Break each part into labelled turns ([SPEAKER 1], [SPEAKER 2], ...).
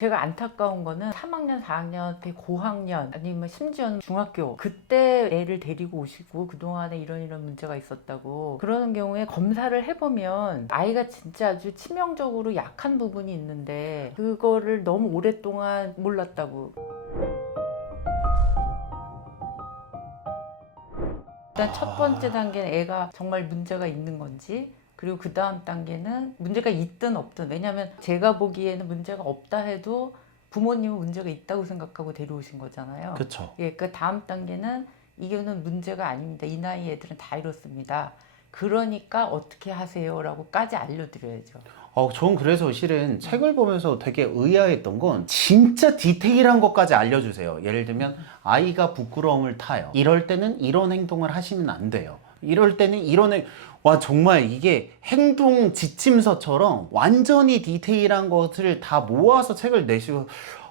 [SPEAKER 1] 제가 안타까운 거는 3학년, 4학년, 고학년 아니면 심지어는 중학교 그때 애를 데리고 오시고 그동안에 이런 이런 문제가 있었다고 그러는 경우에 검사를 해보면 아이가 진짜 아주 치명적으로 약한 부분이 있는데 그거를 너무 오랫동안 몰랐다고. 일단 첫 번째 단계는 애가 정말 문제가 있는 건지 그리고 그 다음 단계는 문제가 있든 없든 왜냐하면 제가 보기에는 문제가 없다 해도 부모님은 문제가 있다고 생각하고 데려오신 거잖아요.
[SPEAKER 2] 그렇죠.
[SPEAKER 1] 예, 그 다음 단계는 이거는 문제가 아닙니다. 이 나이 애들은 다 이렇습니다. 그러니까 어떻게 하세요라고까지 알려드려야죠.
[SPEAKER 2] 어, 전 그래서 실은 책을 보면서 되게 의아했던 건 진짜 디테일한 것까지 알려주세요. 예를 들면 아이가 부끄러움을 타요. 이럴 때는 이런 행동을 하시면 안 돼요. 이럴 때는 이런 행... 와 정말 이게 행동 지침서처럼 완전히 디테일한 것을 다 모아서 책을 내시고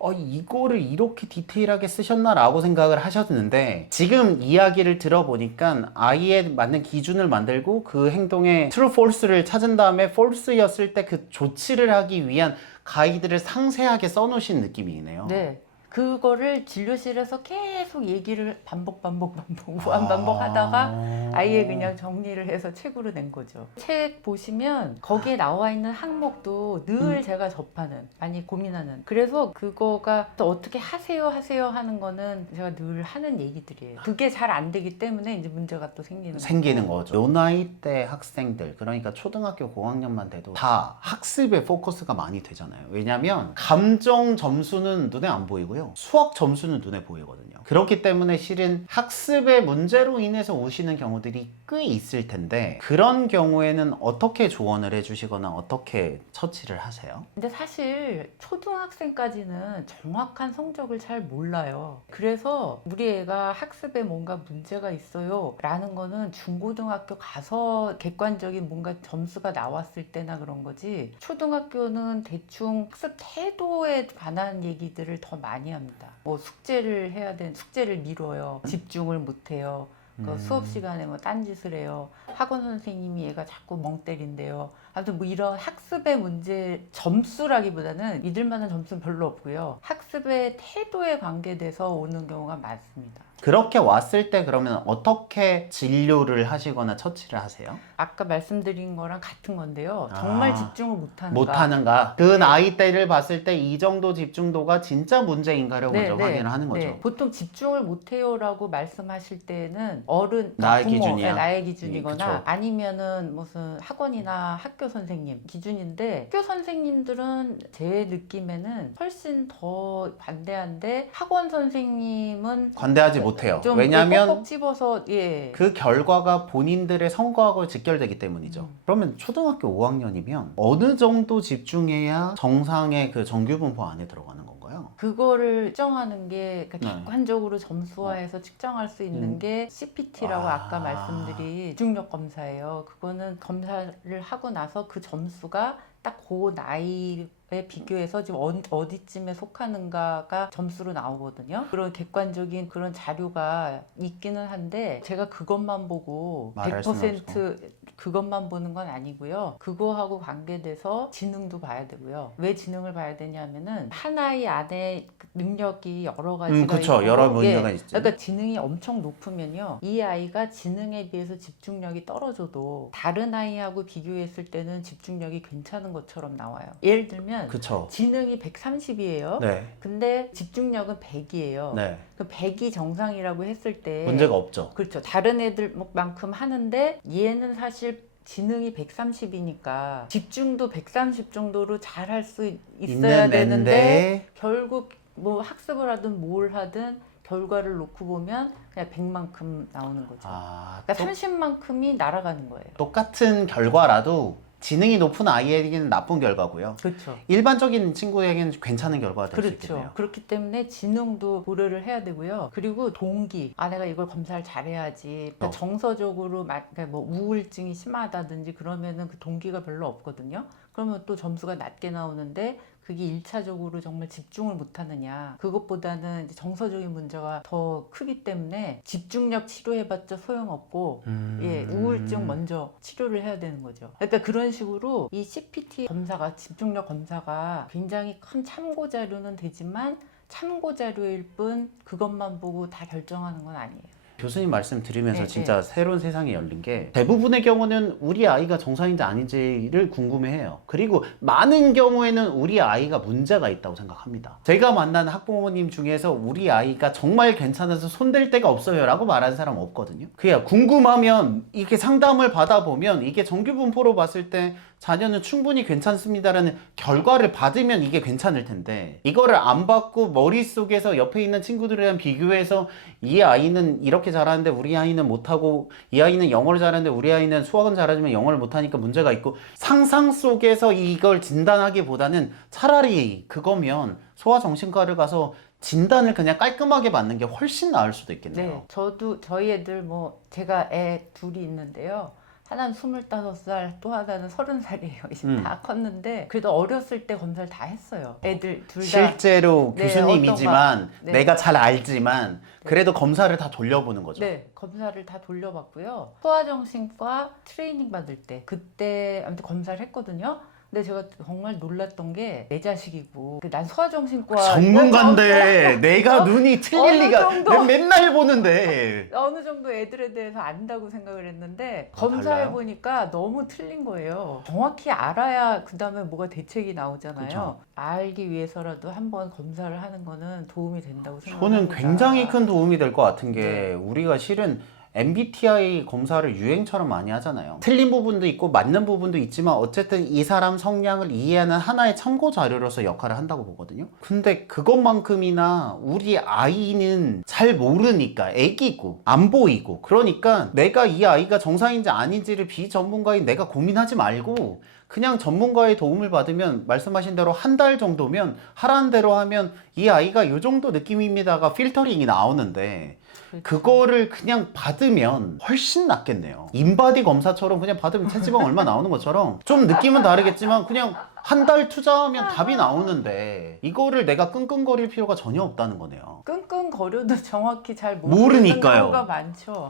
[SPEAKER 2] 어, 이거를 이렇게 디테일하게 쓰셨나라고 생각을 하셨는데 지금 이야기를 들어보니까 아이에 맞는 기준을 만들고 그 행동의 true, false를 찾은 다음에 false였을 때 그 조치를 하기 위한 가이드를 상세하게 써놓으신 느낌이네요.
[SPEAKER 1] 네. 그거를 진료실에서 계속 얘기를 반복 반복 반복 무한 반복하다가 아예 그냥 정리를 해서 책으로 낸 거죠. 책 보시면 거기에 나와 있는 항목도 늘 제가 접하는 많이 고민하는 그래서 그거가 또 어떻게 하세요 하세요 하는 거는 제가 늘 하는 얘기들이에요. 그게 잘 안 되기 때문에 이제 문제가 또 생기는
[SPEAKER 2] 생기는 거죠. 요 나이 때 학생들, 그러니까 초등학교 고학년만 돼도 다 학습에 포커스가 많이 되잖아요. 왜냐면 감정 점수는 눈에 안 보이고요. 수학 점수는 눈에 보이거든요. 그렇기 때문에 실은 학습의 문제로 인해서 오시는 경우들이 꽤 있을 텐데 그런 경우에는 어떻게 조언을 해주시거나 어떻게 처치를 하세요?
[SPEAKER 1] 근데 사실 초등학생까지는 정확한 성적을 잘 몰라요. 그래서 우리 애가 학습에 뭔가 문제가 있어요. 라는 거는 중고등학교 가서 객관적인 뭔가 점수가 나왔을 때나 그런 거지. 초등학교는 대충 학습 태도에 관한 얘기들을 더 많이 합니다. 뭐 숙제를 해야 되는, 숙제를 미뤄요. 집중을 못 해요. 그
[SPEAKER 2] 음.
[SPEAKER 1] 수업 시간에 뭐 딴짓을 해요. 학원 선생님이 얘가 자꾸 멍 때린대요. 아무튼 뭐 이런 학습의 문제 점수라기보다는 믿을 만한 점수는 별로 없고요. 학습의 태도에 관계돼서 오는 경우가 많습니다.
[SPEAKER 2] 그렇게 왔을 때 그러면 어떻게 진료를 하시거나 처치를 하세요?
[SPEAKER 1] 아까 말씀드린 거랑 같은 건데요. 정말
[SPEAKER 2] 아,
[SPEAKER 1] 집중을 못하는가?
[SPEAKER 2] 못하는가? 그 나이 대를 봤을 때 이 정도 집중도가 진짜 문제인가를 먼저 확인을 하는 거죠.
[SPEAKER 1] 네. 보통 집중을 못해요라고 말씀하실 때는 어른
[SPEAKER 2] 나의
[SPEAKER 1] 부모,
[SPEAKER 2] 기준이야?
[SPEAKER 1] 네, 나의 기준이거나
[SPEAKER 2] 예, 그쵸.
[SPEAKER 1] 아니면은 무슨 학원이나 학교 선생님 기준인데 학교 선생님들은 제 느낌에는 훨씬 더 관대한데 학원 선생님은
[SPEAKER 2] 관대하지 못해요.
[SPEAKER 1] 좀
[SPEAKER 2] 왜냐하면
[SPEAKER 1] 집어서 예
[SPEAKER 2] 그 결과가 본인들의 성과하고 직결되기 때문이죠.
[SPEAKER 1] 음.
[SPEAKER 2] 그러면 초등학교 5학년이면 어느 정도 집중해야 정상의 그 정규 분포 안에 들어가는 건가요?
[SPEAKER 1] 그거를 측정하는 게 그러니까
[SPEAKER 2] 네.
[SPEAKER 1] 객관적으로 점수화해서 측정할 수 있는
[SPEAKER 2] 음.
[SPEAKER 1] 게 CPT라고
[SPEAKER 2] 아.
[SPEAKER 1] 아. 까 말씀드린 집중력 검사예요. 그거는 검사를 하고 나서 그 점수가 딱 그 나이에 비교해서 지금 어- 어디쯤에 속하는가가 점수로 나오거든요. 그런 객관적인 그런 자료가 있기는 한데 제가 그것만 보고
[SPEAKER 2] 말할 수는
[SPEAKER 1] 100% 그것만 보는 건 아니고요. 그거하고 관계돼서 지능도 봐야 되고요. 왜 지능을 봐야 되냐면은 한 아이 안에 그 능력이 여러 가지가
[SPEAKER 2] 음, 그쵸.
[SPEAKER 1] 있고,
[SPEAKER 2] 여러
[SPEAKER 1] 예,
[SPEAKER 2] 분야가 있죠.
[SPEAKER 1] 그러니까 지능이 엄청 높으면요. 이 아이가 지능에 비해서 집중력이 떨어져도 다른 아이하고 비교했을 때는 집중력이 괜찮은 것처럼 나와요. 예를 들면
[SPEAKER 2] 그쵸.
[SPEAKER 1] 지능이 130이에요.
[SPEAKER 2] 네.
[SPEAKER 1] 근데 집중력은 100이에요.
[SPEAKER 2] 네.
[SPEAKER 1] 그 100이 정상이라고 했을 때
[SPEAKER 2] 문제가 없죠.
[SPEAKER 1] 그렇죠. 다른 애들만큼 하는데 얘는 사실 지능이 130이니까 집중도 130 정도로 잘 할 수 있어야
[SPEAKER 2] 있는
[SPEAKER 1] 되는데
[SPEAKER 2] 앤데
[SPEAKER 1] 결국 뭐 학습을 하든 뭘 하든 결과를 놓고 보면 그냥 100만큼 나오는 거죠.
[SPEAKER 2] 아,
[SPEAKER 1] 그러니까
[SPEAKER 2] 똑-
[SPEAKER 1] 30만큼이 날아가는 거예요.
[SPEAKER 2] 똑같은 결과라도 지능이 높은 아이에게는 나쁜 결과고요.
[SPEAKER 1] 그렇죠.
[SPEAKER 2] 일반적인 친구에게는 괜찮은 결과가 될 수
[SPEAKER 1] 그렇죠.
[SPEAKER 2] 있겠네요.
[SPEAKER 1] 그렇기 때문에 지능도 고려를 해야 되고요. 그리고 동기. 아, 내가 이걸 검사를 잘해야지. 그러니까
[SPEAKER 2] 어.
[SPEAKER 1] 정서적으로 막, 그러니까 뭐 우울증이 심하다든지 그러면은 그 동기가 별로 없거든요. 그러면 또 점수가 낮게 나오는데 그게 일차적으로 정말 집중을 못하느냐. 그것보다는 정서적인 문제가 더 크기 때문에 집중력 치료해봤자 소용없고
[SPEAKER 2] 음.
[SPEAKER 1] 예, 우울증 먼저 치료를 해야 되는 거죠. 그러니까 그런 식으로 이 CPT 검사가 집중력 검사가 굉장히 큰 참고 자료는 되지만 참고 자료일 뿐 그것만 보고 다 결정하는 건 아니에요.
[SPEAKER 2] 교수님 말씀 들으면서
[SPEAKER 1] 네,
[SPEAKER 2] 진짜 새로운 세상이 열린 게 대부분의 경우는 우리 아이가 정상인지 아닌지를 궁금해해요. 그리고 많은 경우에는 우리 아이가 문제가 있다고 생각합니다. 제가 만난 학부모님 중에서 우리 아이가 정말 괜찮아서 손댈 데가 없어요 라고 말하는 사람 없거든요. 그냥 궁금하면 이렇게 상담을 받아보면 이게 정규분포로 봤을 때 자녀는 충분히 괜찮습니다라는 결과를 받으면 이게 괜찮을 텐데 이거를 안 받고 머릿속에서 옆에 있는 친구들이랑 비교해서 이 아이는 이렇게 잘하는데 우리 아이는 못하고 이 아이는 영어를 잘하는데 우리 아이는 수학은 잘하지만 영어를 못하니까 문제가 있고 상상 속에서 이걸 진단하기보다는 차라리 그거면 소아정신과를 가서 진단을 그냥 깔끔하게 받는 게 훨씬 나을 수도 있겠네요.
[SPEAKER 1] 네, 저도 저희 애들 뭐 제가 애 둘이 있는데요. 하나는 25살, 또 하나는 30살이에요. 이제
[SPEAKER 2] 음.
[SPEAKER 1] 다 컸는데 그래도 어렸을 때 검사를 다 했어요. 애들 둘 다.
[SPEAKER 2] 실제로
[SPEAKER 1] 네,
[SPEAKER 2] 교수님이지만
[SPEAKER 1] 어떤가. 네.
[SPEAKER 2] 내가 잘 알지만 그래도 검사를 다 돌려보는 거죠.
[SPEAKER 1] 네, 검사를 다 돌려봤고요. 소아정신과 트레이닝 받을 때 그때 아무튼 검사를 했거든요. 근데 제가 정말 놀랐던 게 내 자식이고 그난 소아정신과
[SPEAKER 2] 전문가인데 내가 눈이 틀릴
[SPEAKER 1] 어느
[SPEAKER 2] 리가
[SPEAKER 1] 정도?
[SPEAKER 2] 내가 맨날 보는데
[SPEAKER 1] 어느 정도 애들에 대해서 안다고 생각을 했는데
[SPEAKER 2] 아,
[SPEAKER 1] 검사해
[SPEAKER 2] 달라요?
[SPEAKER 1] 보니까 너무 틀린 거예요. 정확히 알아야 그 다음에 뭐가 대책이 나오잖아요.
[SPEAKER 2] 그쵸.
[SPEAKER 1] 알기 위해서라도 한번 검사를 하는 거는 도움이 된다고 생각합니다.
[SPEAKER 2] 저는 굉장히 큰 도움이 될 것 같은 게
[SPEAKER 1] 네.
[SPEAKER 2] 우리가 실은 MBTI 검사를 유행처럼 많이 하잖아요. 틀린 부분도 있고 맞는 부분도 있지만 어쨌든 이 사람 성향을 이해하는 하나의 참고 자료로서 역할을 한다고 보거든요. 근데 그것만큼이나 우리 아이는 잘 모르니까 애기고 안 보이고 그러니까 내가 이 아이가 정상인지 아닌지를 비전문가인 내가 고민하지 말고 그냥 전문가의 도움을 받으면 말씀하신 대로 한 달 정도면 하라는 대로 하면 이 아이가 이 정도 느낌입니다가 필터링이 나오는데
[SPEAKER 1] 그렇죠.
[SPEAKER 2] 그거를 그냥 받으면 훨씬 낫겠네요. 인바디 검사처럼 그냥 받으면 체지방 얼마 나오는 것처럼 좀 느낌은 다르겠지만 그냥 한 달 투자하면 답이 나오는데 이거를 내가 끙끙거릴 필요가 전혀 없다는 거네요.
[SPEAKER 1] 끙끙거려도 정확히 잘 모르는
[SPEAKER 2] 모르니까요.
[SPEAKER 1] 경우가 많죠.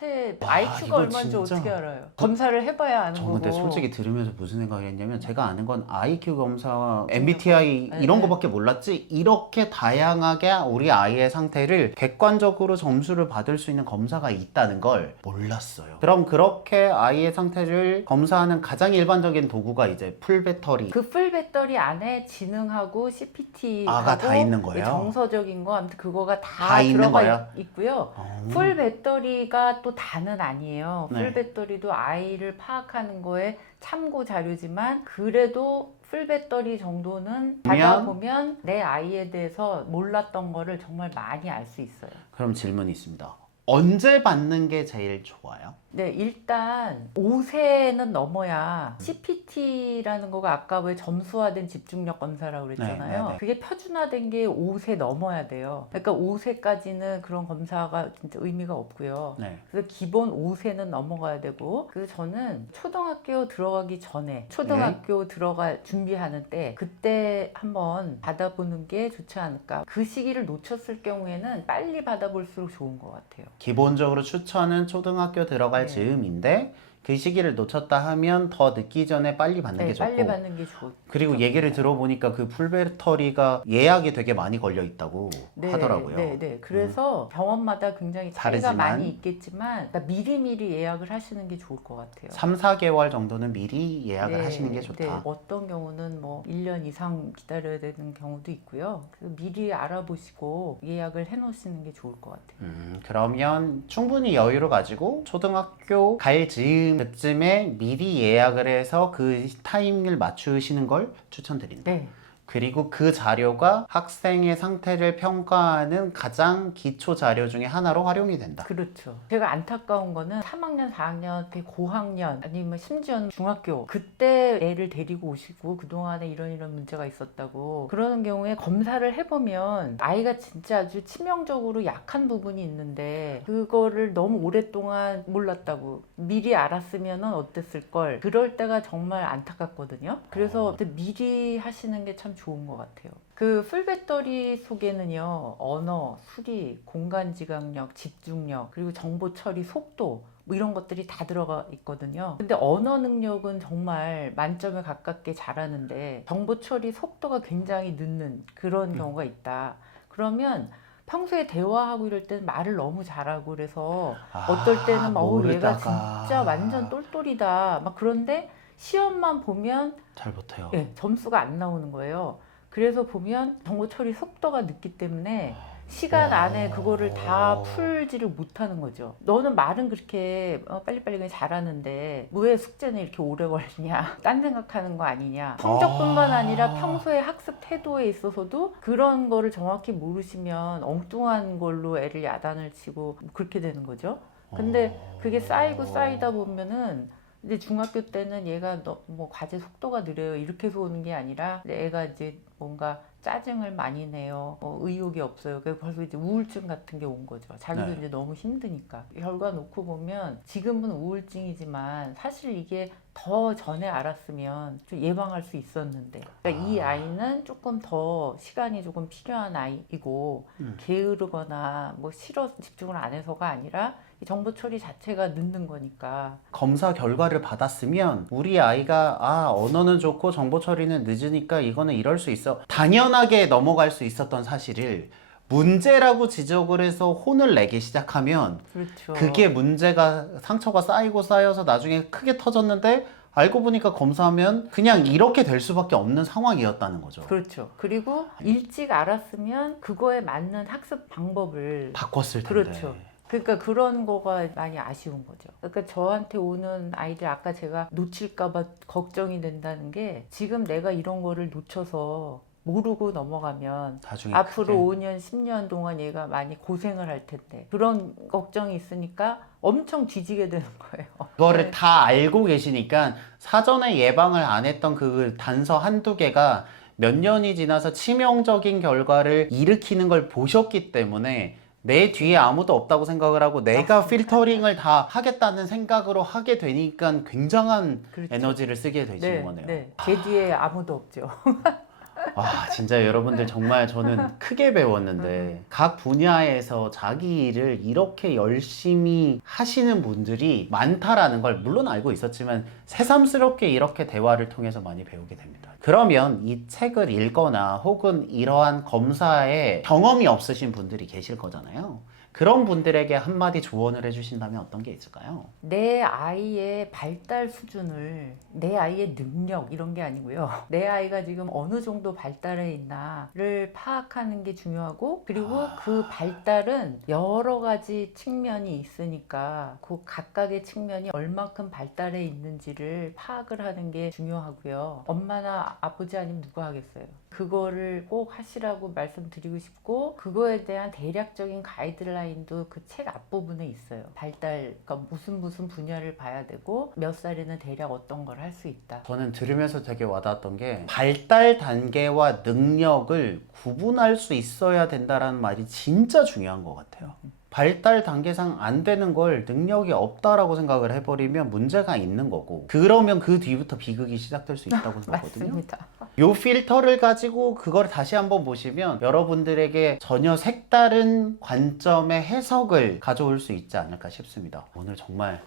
[SPEAKER 1] 하다못해
[SPEAKER 2] 와,
[SPEAKER 1] IQ가
[SPEAKER 2] 이거
[SPEAKER 1] 얼마인지
[SPEAKER 2] 진짜.
[SPEAKER 1] 어떻게 알아요? 검사를 해봐야 아는
[SPEAKER 2] 저
[SPEAKER 1] 거고.
[SPEAKER 2] 근데 솔직히 들으면서 무슨 생각이 했냐면 제가 아는 건 IQ 검사와 MBTI
[SPEAKER 1] 네,
[SPEAKER 2] 이런
[SPEAKER 1] 네.
[SPEAKER 2] 거밖에 몰랐지 이렇게 다양하게 우리 아이의 상태를 객관적으로 점수를 받을 수 있는 검사가 있다는 걸 몰랐어요. 그럼 그렇게 아이의 상태를 검사하는 가장 일반적인 도구가 이제 풀 배터리
[SPEAKER 1] 그 풀 배터리 안에 지능하고 CPT
[SPEAKER 2] 아가 다 있는 거예요?
[SPEAKER 1] 정서적인 거 아무튼 그거가 다,
[SPEAKER 2] 다 있는
[SPEAKER 1] 들어가 있고요.
[SPEAKER 2] 어,
[SPEAKER 1] 풀 배터리가 또 다는 아니에요.
[SPEAKER 2] 네.
[SPEAKER 1] 풀 배터리도 아이를 파악하는 거에 참고 자료지만 그래도 풀 배터리 정도는
[SPEAKER 2] 보면?
[SPEAKER 1] 받아보면 내 아이에 대해서 몰랐던 거를 정말 많이 알 수 있어요.
[SPEAKER 2] 그럼 질문이 있습니다. 언제 받는 게 제일 좋아요?
[SPEAKER 1] 네, 일단 5세는 넘어야 CPT라는 거가 아까 왜 점수화된 집중력 검사라고 그랬잖아요.
[SPEAKER 2] 네, 네, 네.
[SPEAKER 1] 그게 표준화된 게 5세 넘어야 돼요. 그러니까 5세까지는 그런 검사가 진짜 의미가 없고요.
[SPEAKER 2] 네.
[SPEAKER 1] 그래서 기본 5세는 넘어가야 되고 그래서 저는 초등학교 들어가기 전에 초등학교 들어갈 준비하는 때 그때 한번 받아보는 게 좋지 않을까 그 시기를 놓쳤을 경우에는 빨리 받아볼수록 좋은 것 같아요
[SPEAKER 2] 기본적으로 추천은 초등학교 들어갈
[SPEAKER 1] 네.
[SPEAKER 2] 즈음인데 그 시기를 놓쳤다 하면 더 늦기 전에 빨리 받는
[SPEAKER 1] 네,
[SPEAKER 2] 게 좋고
[SPEAKER 1] 빨리 받는 게 좋,
[SPEAKER 2] 그리고 얘기를 들어보니까 그 풀배터리가 예약이 되게 많이 걸려 있다고
[SPEAKER 1] 네,
[SPEAKER 2] 하더라고요. 음.
[SPEAKER 1] 네, 네. 그래서 병원마다 굉장히 차이가
[SPEAKER 2] 다르지만.
[SPEAKER 1] 많이 있겠지만 그러니까 미리미리 예약을 하시는 게 좋을 것 같아요.
[SPEAKER 2] 3, 4개월 정도는 미리 예약을
[SPEAKER 1] 네,
[SPEAKER 2] 하시는 게 좋다.
[SPEAKER 1] 네. 어떤 경우는 뭐 1년 이상 기다려야 되는 경우도 있고요. 그래서 미리 알아보시고 예약을 해 놓으시는 게 좋을 것 같아요.
[SPEAKER 2] 음, 그러면 충분히 여유를 가지고 초등학교 갈 즈음 쯤에 미리 예약을 해서 그 타이밍을 맞추시는 걸 추천드린다.
[SPEAKER 1] 네.
[SPEAKER 2] 그리고 그 자료가 학생의 상태를 평가하는 가장 기초 자료 중에 하나로 활용이 된다.
[SPEAKER 1] 그렇죠. 제가 안타까운 거는 3학년, 4학년, 고학년 아니면 심지어는 중학교 그때 애를 데리고 오시고 그동안에 이런 이런 문제가 있었다고 그러는 경우에 검사를 해보면 아이가 진짜 아주 치명적으로 약한 부분이 있는데 그거를 너무 오랫동안 몰랐다고 미리 알았으면 어땠을 걸 그럴 때가 정말 안타깝거든요. 그래서 미리 하시는 게참 좋은 것 같아요. 그 풀배터리 속에는요 언어, 수리, 공간 지각력, 집중력 그리고 정보 처리 속도 뭐 이런 것들이 다 들어가 있거든요. 근데 언어 능력은 정말 만점에 가깝게 잘하는데 정보 처리 속도가 굉장히 늦는 그런 경우가 있다. 그러면 평소에 대화하고 이럴 때는 말을 너무 잘하고 그래서 어떨 때는 막, 어우 얘가
[SPEAKER 2] 모르다가
[SPEAKER 1] 진짜 완전 똘똘이다 막 그런데 시험만 보면
[SPEAKER 2] 잘 못해요.
[SPEAKER 1] 예, 점수가 안 나오는 거예요. 그래서 보면 정보 처리 속도가 늦기 때문에 시간
[SPEAKER 2] 와.
[SPEAKER 1] 안에 그거를 다 풀지를 못하는 거죠. 너는 말은 그렇게 어, 빨리빨리 그냥 잘하는데 왜 숙제는 이렇게 오래 걸리냐? 딴 생각하는 거 아니냐? 성적뿐만
[SPEAKER 2] 아.
[SPEAKER 1] 아니라 평소에 학습 태도에 있어서도 그런 거를 정확히 모르시면 엉뚱한 걸로 애를 야단을 치고 그렇게 되는 거죠. 근데 그게 쌓이고 쌓이다 보면은 이제 중학교 때는 얘가 너, 뭐 과제 속도가 느려요 이렇게 해서 오는 게 아니라 애가 이제 뭔가 짜증을 많이 내요 어, 의욕이 없어요 그래서 벌써 이제 우울증 같은 게 온 거죠 자기도
[SPEAKER 2] 네.
[SPEAKER 1] 이제 너무 힘드니까 결과 놓고 보면 지금은 우울증이지만 사실 이게 더 전에 알았으면 좀 예방할 수 있었는데 그러니까 이
[SPEAKER 2] 아.
[SPEAKER 1] 아이는 조금 더 시간이 조금 필요한 아이이고
[SPEAKER 2] 음.
[SPEAKER 1] 게으르거나 뭐 싫어 집중을 안 해서가 아니라 이 정보 처리 자체가 늦는 거니까
[SPEAKER 2] 검사 결과를 받았으면 우리 아이가 아 언어는 좋고 정보 처리는 늦으니까 이거는 이럴 수 있어 당연하게 넘어갈 수 있었던 사실을 문제라고 지적을 해서 혼을 내기 시작하면
[SPEAKER 1] 그렇죠.
[SPEAKER 2] 그게 문제가 상처가 쌓이고 쌓여서 나중에 크게 터졌는데 알고 보니까 검사하면 그냥 이렇게 될 수밖에 없는 상황이었다는 거죠.
[SPEAKER 1] 그렇죠. 그리고 일찍 알았으면 그거에 맞는 학습 방법을
[SPEAKER 2] 바꿨을 텐데.
[SPEAKER 1] 그렇죠. 그러니까 그런 거가 많이 아쉬운 거죠. 그러니까 저한테 오는 아이들 아까 제가 놓칠까봐 걱정이 된다는 게 지금 내가 이런 거를 놓쳐서 모르고 넘어가면 앞으로
[SPEAKER 2] 크게
[SPEAKER 1] 5년, 10년 동안 얘가 많이 고생을 할 텐데 그런 걱정이 있으니까 엄청 뒤지게 되는 거예요.
[SPEAKER 2] 그거를
[SPEAKER 1] 네.
[SPEAKER 2] 다 알고 계시니까 사전에 예방을 안 했던 그 단서 한두 개가 몇 년이 지나서 치명적인 결과를 일으키는 걸 보셨기 때문에 내 뒤에 아무도 없다고 생각을 하고 내가 필터링을 다 하겠다는 생각으로 하게 되니까 굉장한
[SPEAKER 1] 그렇죠.
[SPEAKER 2] 에너지를 쓰게 되시는 거네요.
[SPEAKER 1] 네. 제 뒤에 아무도 없죠.
[SPEAKER 2] 아, 진짜 여러분들 정말 저는 크게 배웠는데 각 분야에서 자기 일을 이렇게 열심히 하시는 분들이 많다라는 걸 물론 알고 있었지만 새삼스럽게 이렇게 대화를 통해서 많이 배우게 됩니다. 그러면 이 책을 읽거나 혹은 이러한 검사에 경험이 없으신 분들이 계실 거잖아요. 그런 분들에게 한마디 조언을 해주신다면 어떤 게 있을까요?
[SPEAKER 1] 내 아이의 발달 수준을 내 아이의 능력 이런 게 아니고요. 내 아이가 지금 어느 정도 발달해 있나를 파악하는 게 중요하고 그리고 그 발달은 여러 가지 측면이 있으니까 그 각각의 측면이 얼만큼 발달해 있는지를 파악을 하는 게 중요하고요. 엄마나 아버지 아니면 누가 하겠어요. 그거를 꼭 하시라고 말씀드리고 싶고 그거에 대한 대략적인 가이드라인도 그 책 앞부분에 있어요. 발달 그러니까 무슨 무슨 분야를 봐야 되고 몇 살에는 대략 어떤 걸 할 수 있다.
[SPEAKER 2] 저는 들으면서 되게 와닿았던 게 발달 단계와 능력을 구분할 수 있어야 된다라는 말이 진짜 중요한 것 같아요. 발달 단계상 안 되는 걸 능력이 없다라고 생각을 해버리면 문제가 있는 거고 그러면 그 뒤부터 비극이 시작될 수 있다고 생각하거든요.
[SPEAKER 1] 맞습니다.
[SPEAKER 2] 요 필터를 가지고 그걸 다시 한번 보시면 여러분들에게 전혀 색다른 관점의 해석을 가져올 수 있지 않을까 싶습니다. 오늘 정말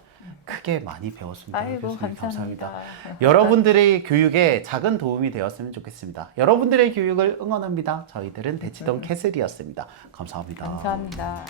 [SPEAKER 2] 크게 많이 배웠습니다.
[SPEAKER 1] 아이고
[SPEAKER 2] 교수님
[SPEAKER 1] 감사합니다.
[SPEAKER 2] 여러분들의 교육에 작은 도움이 되었으면 좋겠습니다. 여러분들의 교육을 응원합니다. 저희들은 대치동 캐슬이었습니다. 감사합니다.
[SPEAKER 1] 감사합니다.